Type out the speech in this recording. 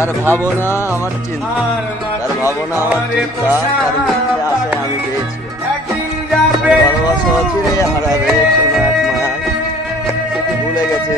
তার ভাবনা আমার চিন্তা, তার ভাবনা আমার চিন্তা, তার মিথ্যে আশায় আমি পেয়েছি। ভালোবাসা অচিরে হারাবে কোনো এক মায়ায়, সে কি ভুলে গেছে